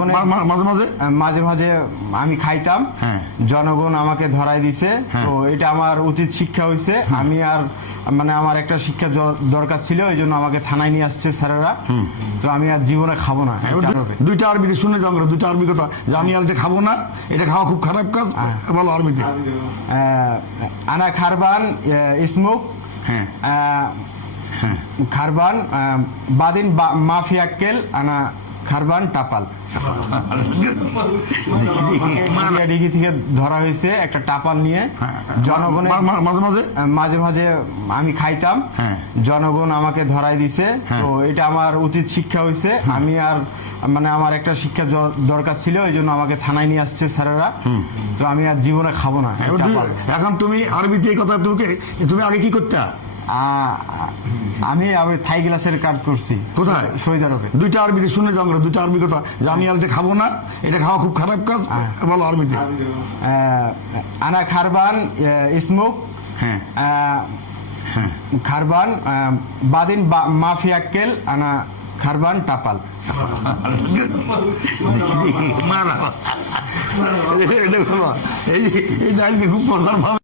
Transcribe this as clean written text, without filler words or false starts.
জনগণের মাঝে মাঝে মাঝে মাঝে আমি খাইতাম, জনগণ আমাকে ধরাই দিছে। তো এটা আমার উচিত শিক্ষা হয়েছে। আমি আর মানে আমার একটা শিক্ষা দরকার ছিল, এই জন্য আমাকে থানায় নিয়ে আসছে স্যারেরা। তো আমি আর জীবনে খাবো না। দুইটা আরবিতে শুনে যাও, দুইটা আরবি কথা যে আমি আর এটা খাবো না, এটা খাওয়া খুব খারাপ কাজ। বলো আরবিতে। আনা খারবান স্মোক খারবান বাদিন মাফিয়াক্কেল আনা খারবান টাপাল। ডিগি থেকে ধরা হয়েছে একটা টাপাল নিয়ে। জনগণের মাঝে মাঝে মাঝে মাঝে আমি খাইতাম, জনগণ আমাকে ধরাই দিছে। তো এটা আমার উচিত শিক্ষা হয়েছে। আমি আর মানে আমার একটা শিক্ষা দরকার ছিল, এই জন্য আমাকে থানায় নিয়ে আসছে স্যারেরা। তো আমি আর জীবনে খাবো না। এখন তুমি আরবিতে এই কথা তুমি আগে কি করতে? আমি থাই গ্লাসের কাজ করছি। কোথায়? সৌদি আরবে। দুইটা আরবিতে শুনে যাও, দুইটা আরবি কথা যে আমি আর এটা খাবো না, এটা খাওয়া খুব খারাপ কাজ। বলো আরবিতে। আনা খারবান স্মোক খারবান বাদিন মাফিয়াক্কেল আনা খারবান টাপাল। এটা খুব প্রচার ভাবে